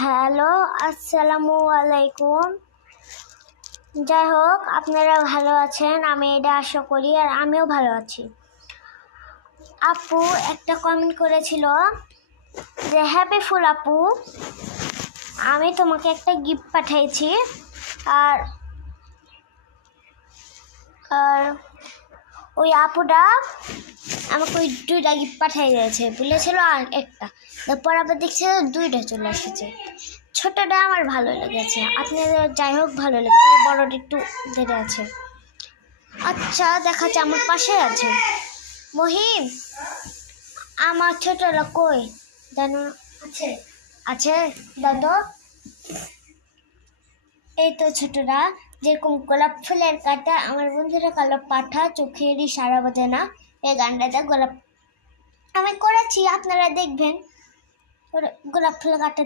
Hello, আসসালামু আলাইকুম। যাই হোক, আপনারা ভালো আছেন, আমি এটা আশা করি, আর আমিও ভালো আছি। আপু একটা কমেন্ট করেছিল যে হ্যাপি ফুল আপু, আমি তোমাকে একটা গিফট পাঠিয়েছি। আর আর ওই আপুটা আমাকে ওই দুইটা গিফট পাঠিয়ে দিয়েছে, বলেছিল আর একটা, তারপর আবার দেখছে দুইটা চলে এসেছে। ছোটটা আমার ভালো লেগেছে, আপনাদের যাই হোক ভালো লেগেছে, বড়টা একটু দেরি আছে। আচ্ছা, দেখাচ্ছে আমার পাশে আছে মহিম। আমার ছোটরা কই জানো? আছে আছে দাদু। এই তো ছোটরা, যেরকম গোলাপ ফুলের কাটা, আমার বন্ধুরা কালো পাঠা চোখেরই সারা বোঝে না, এই গানটাতে গোলাপ আমি করেছি, আপনারা দেখবেন। গোলাপ ফুলের কাটা